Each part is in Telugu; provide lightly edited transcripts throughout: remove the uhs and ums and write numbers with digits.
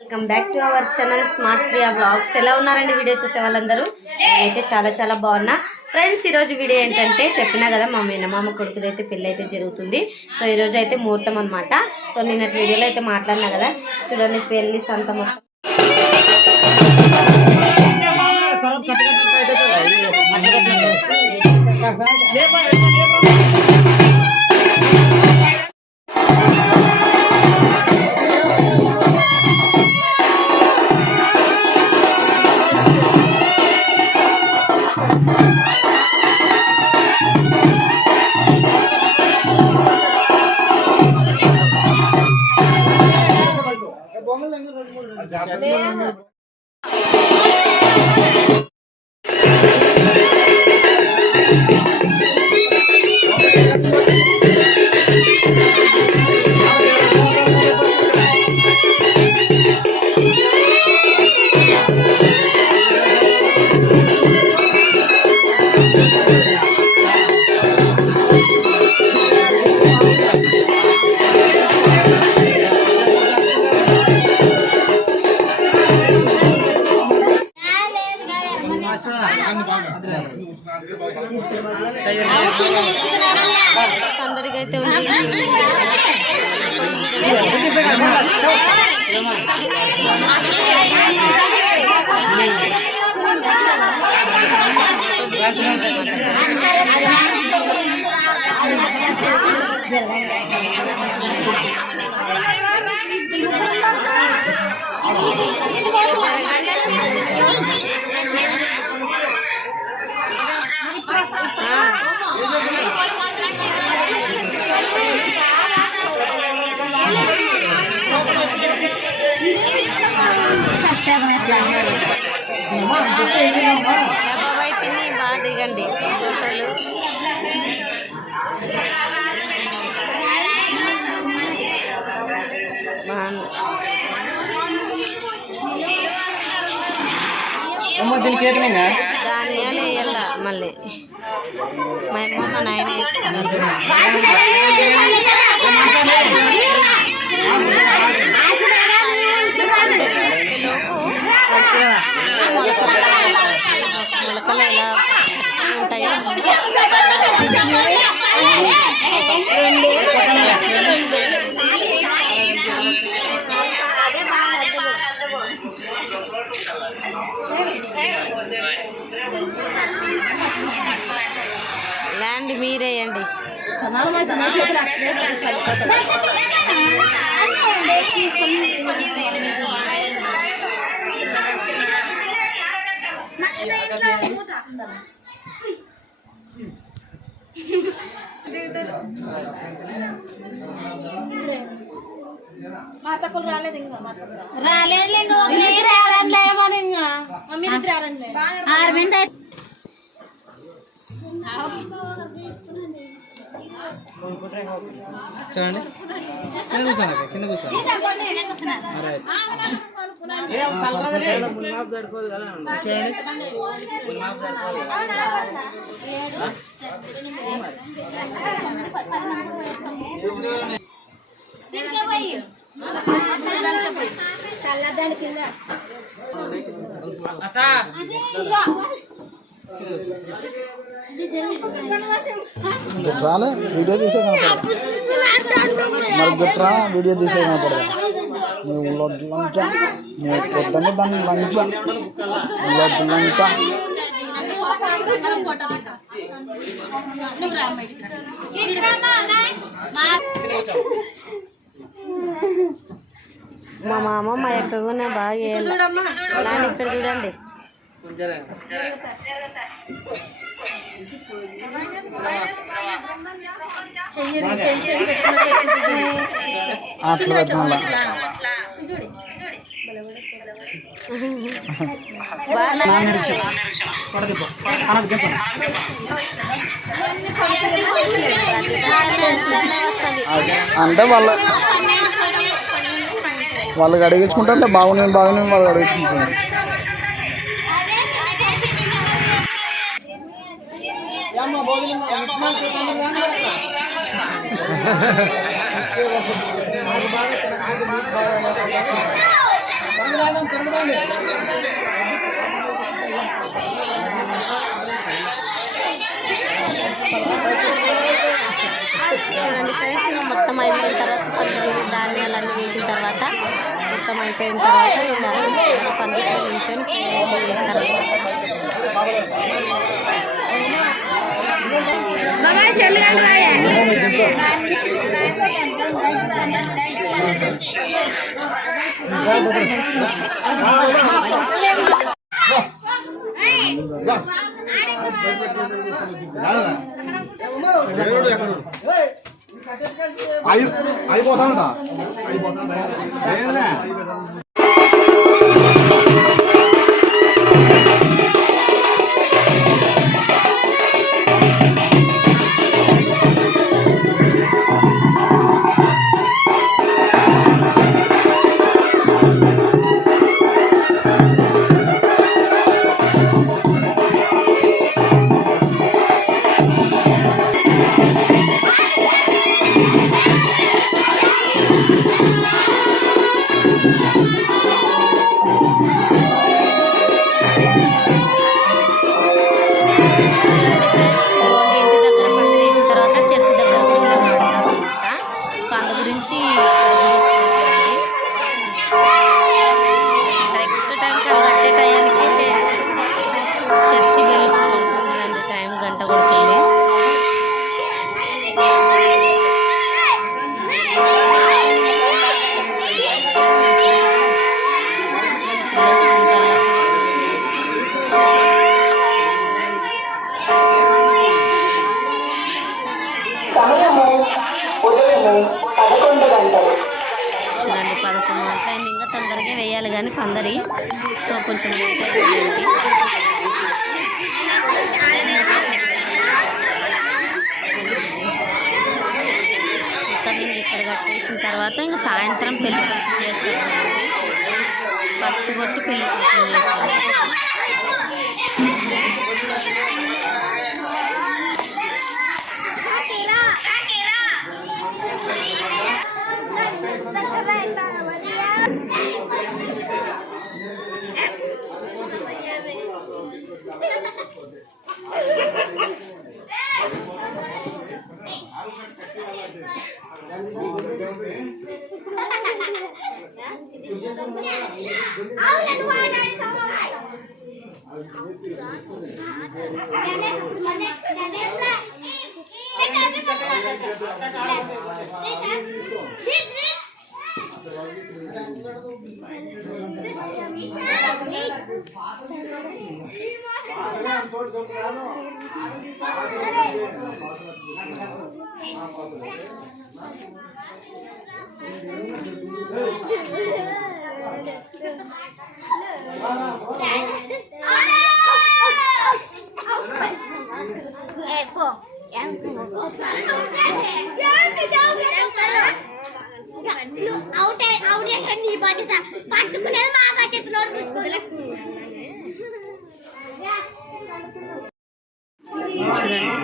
Welcome back to our channel Smart Priya Blogs. ఎలా ఉన్నారండి వీడియో చూసే వాళ్ళందరూ? నేనైతే చాలా బాగున్నా ఫ్రెండ్స్. ఈరోజు వీడియో ఏంటంటే చెప్పినా కదా, మా మేనమామ కొడుకుదైతే పెళ్ళి అయితే జరుగుతుంది. సో ఈరోజు అయితే ముహూర్తం అనమాట. సో నిన్నటి వీడియోలో అయితే మాట్లాడినా కదా, చూడండి పెళ్ళి సంత మొత్తం అందరికైతే బాగా దిగండి ఫోటోలు. ధాన్యాలు వేయాల మళ్ళీ మా అమ్మ మా నాయన వేస్తున్నారు. మొలకలు ఎలా ఉంటాయో ల్యాండ్ మీరేయండి. రాలేదు ఇంకా చూడండి కింద కూర్చోండి. రాలే వీడియో తీసే మరి గట్రా వీడియో తీసే కనపడదు. నువ్వు లొడ్లంట నువ్వు పొద్దున్న దాన్ని లంచ లొడ్లంట మా మామ మా ఎక్కగానే బాగా వేయాలి. ఇక్కడ చూడండి అట్లా పెట్టాల. అంటే వాళ్ళకి అడిగించుకుంటే బాగున్నాయి వాళ్ళు అడిగించుకుంటున్నారు. చూడండి ఫ్రెండ్స్, ఇంకా మొత్తం అయిపోయిన తర్వాత పందిరి ధాన్యాలన్నీ వేసిన తర్వాత మొత్తం అయిపోయిన తర్వాత ఇలా పందిరిలో నించొని అయిపోతాను కరెక్ట్ టైంకి అవి కట్టే టైంకి చర్చి బెల్ కూడా కొడుతుంది, టైం గంట కొడుతుంది. చూడండి 11 గంటలైంది, ఇంకా తొందరగా వేయాలి కానీ పందరి, సో కొంచెం మొత్తం ఇక్కడ కట్టేసిన తర్వాత ఇంకా సాయంత్రం పెళ్లి చేస్తారు, పసుపు కొట్టి పెళ్లి చేస్తారు.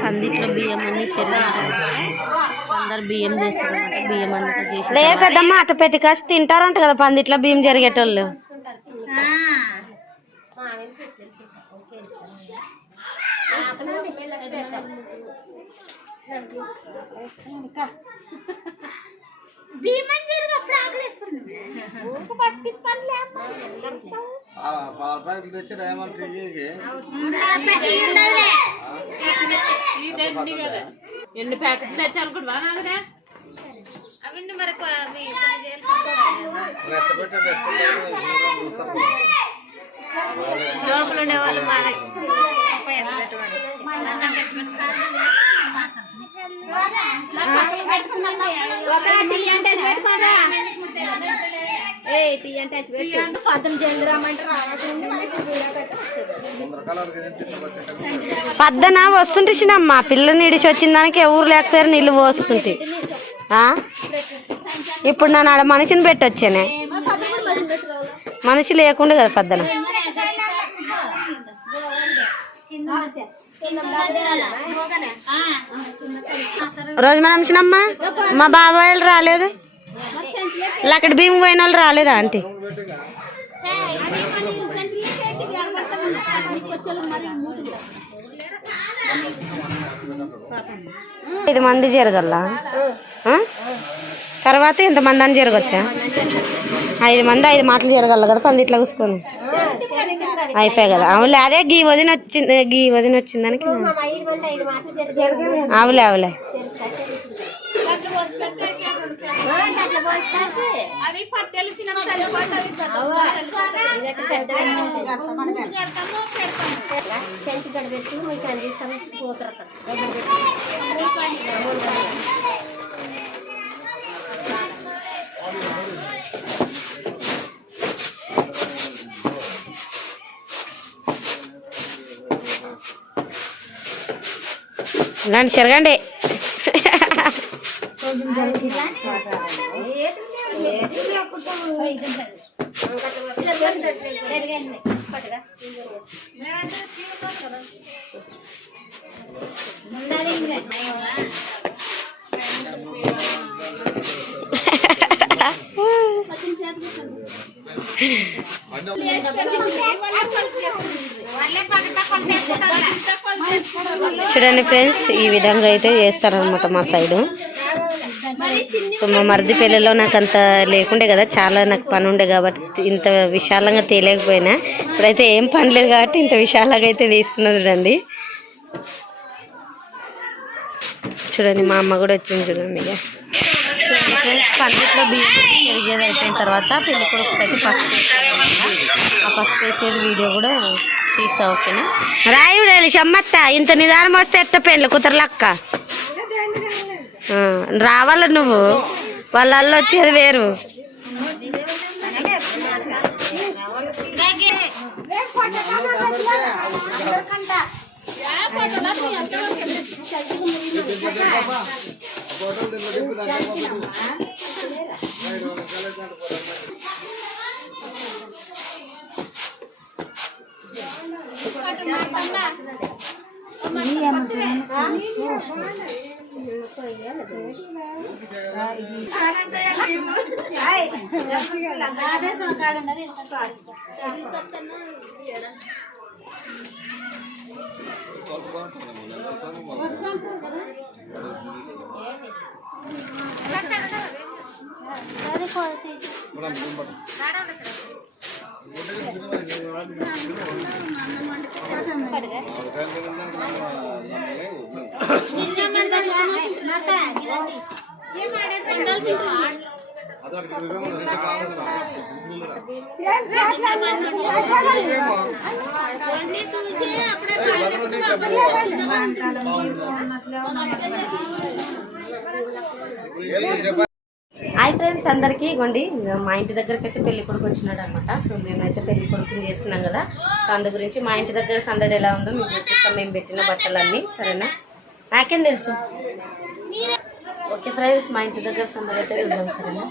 పందిట్లో బియ్యం అన్ని అందరు బియ్యం చేస్తారన్నమాట. బియ్యం అంతా చేసి లే పెద్దమ్మ అట్ట పెట్టి కాసి తింటారంట కదా పందిట్లో బియ్యం జరిగేటోళ్ళు. ఎన్ని ప్యాకెట్లు తెచ్చారు కూడా అవన్నీ మరి లోపల ఉండేవాళ్ళు పద్దన వస్తుంటే చిన్నమ్మ పిల్లని ఇడిచి వచ్చిన దానికి ఎవరు లేకపోయారు నీళ్ళు పోస్తుంటే. ఇప్పుడు నన్ను ఆడ మనిషిని పెట్టొచ్చానే, మనిషి లేకుండా కదా పద్దన. రోజు మనం చిన్నమ్మ మా బాబాయ్ రాలేదు. అక్కడ భీము పోయిన వాళ్ళు రాలేదా ఆంటీ? 5 మంది జరగల్లా? తర్వాత ఎంతమంది అని జరగచ్చా? 5 మంది 5 మాటలు జరగల కదా పందిట్లో కూసుకొని అయిపోయాయి కదా. అవులే అదే గీ వదిన వచ్చిందానికి అవులే అవులే. ఇలాంటి చెరగండి. చూడండి ఫ్రెండ్స్, ఈ విధంగా అయితే చేస్తారనమాట మా సైడు. మా మరిది పెళ్ళిలో నాకు అంత లేకుండే కదా, చాలా నాకు పని ఉండే కాబట్టి ఇంత విశాలంగా తేలేకపోయినా. ఇప్పుడైతే ఏం పని లేదు కాబట్టి ఇంత విశాలంగా అయితే తీస్తున్నది. చూడండి చూడండి మా అమ్మ కూడా వచ్చింది చూడండి. ఇక పందిట్లో బియ్యం ఎరిగేది అయిపోయిన తర్వాత పెళ్లి కొడుకు అయితే పసుపు ఆ పసుపు వేసేది వీడియో కూడా తీస్తా. ఓకేనా రాయుడు షమ్మత్త ఇంత నిదానం వస్తే ఎట్ట పెళ్ళి కుదరలక్క రావాల నువ్వు, వాళ్ళల్లో వచ్చేది వేరు. హాయ్ ఫ్రెండ్స్ అందరికీ. ఇగోండి మా ఇంటి దగ్గరికి అయితే పెళ్లి కొడుకు వచ్చినాడు అనమాట. సో మేమైతే పెళ్లి కొడుకుని చేస్తున్నాం కదా, సో అందు గురించి మా ఇంటి దగ్గర సందడి ఎలా ఉందో మీకు చూపిస్తాం. మేము పెట్టిన బట్టలన్నీ సరేనా, నాకేం తెలుసు. ఓకే ఫ్రెండ్స్, మా ఇంటి దగ్గర సందడి అయితే చూద్దాం సరేనా.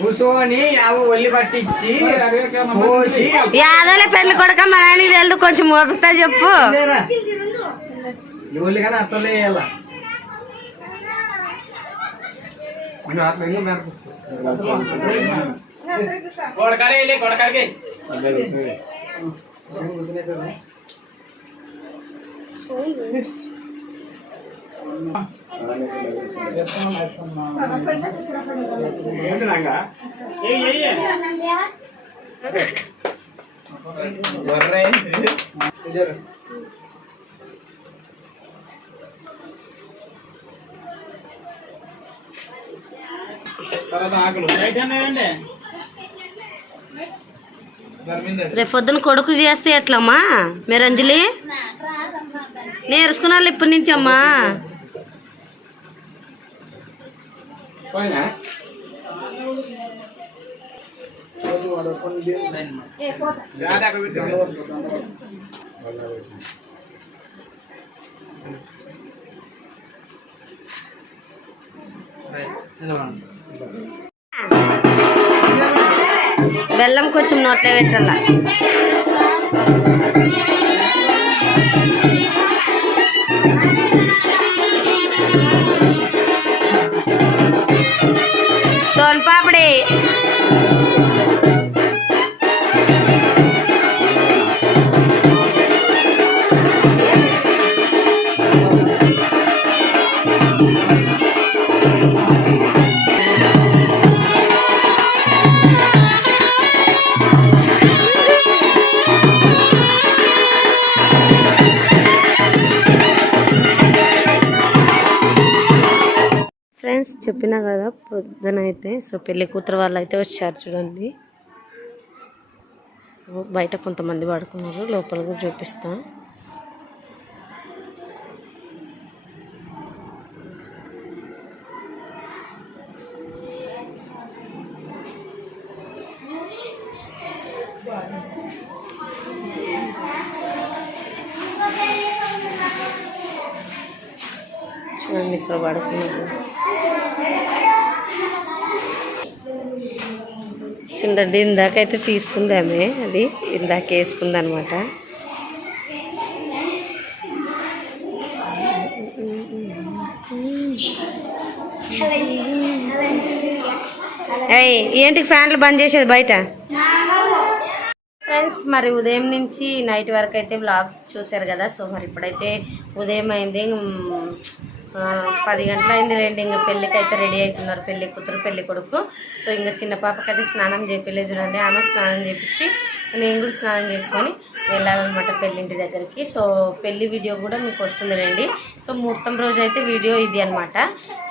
కూర్చొని ఒల్లి పట్టించి పోసి యాదలే పెళ్లి కొడుక మా నాయనకి తెలుదు, కొంచెం ఓపిక చెప్పు. ఒల్లి కానీ అత్తలే వేయాల. రేపు పొద్దున కొడుకు చేస్తే ఎట్లమ్మా మీరంజలి నేర్చుకున్నా ఇప్పటి నుంచి అమ్మా. పోయినా బెల్లం కొంచెం నోట్లో పెట్టాల. సోన్ పాపడి ఫ్రెండ్స్ చెప్పినా కదా పొద్దున అయితే. సో పెళ్లి కూతురు వాళ్ళు అయితే వచ్చారు చూడండి. బయట కొంతమంది పడుకున్నారు, లోపల కూడా చూపిస్తాం. చూడండి ఇక్కడ పడుకున్నారు. చూడండి ఇందాకైతే తీసుకుందామే, అది ఇందాక వేసుకుందనమాట. ఏంటి ఫ్యాన్లు బంద్ చేసేది బయట? ఫ్రెండ్స్ మరి ఉదయం నుంచి నైట్ వరకు అయితే వ్లాగ్ చూశారు కదా. సో మరి ఇప్పుడైతే ఉదయం అయింది, 10 గంటలు అయింది రండి. ఇంకా పెళ్ళికి అయితే రెడీ అవుతున్నారు పెళ్లి కూతురు పెళ్లి కొడుకు. సో ఇంకా చిన్న పాపకైతే స్నానం చేపిలే చూడండి. ఆమెకు స్నానం చేపించి నేను కూడా స్నానం చేసుకొని వెళ్ళాలన్నమాట పెళ్ళింటి దగ్గరికి. సో పెళ్లి వీడియో కూడా మీకు వస్తుంది రండి. సో ముహూర్తం రోజు అయితే వీడియో ఇది అనమాట.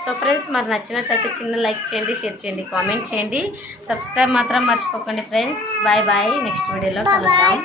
సో ఫ్రెండ్స్ మరి నచ్చినట్లయితే చిన్న లైక్ చేయండి, షేర్ చేయండి, కామెంట్ చేయండి, సబ్స్క్రైబ్ మాత్రం మర్చిపోకండి ఫ్రెండ్స్. బాయ్ బాయ్, నెక్స్ట్ వీడియోలో కలుద్దాం.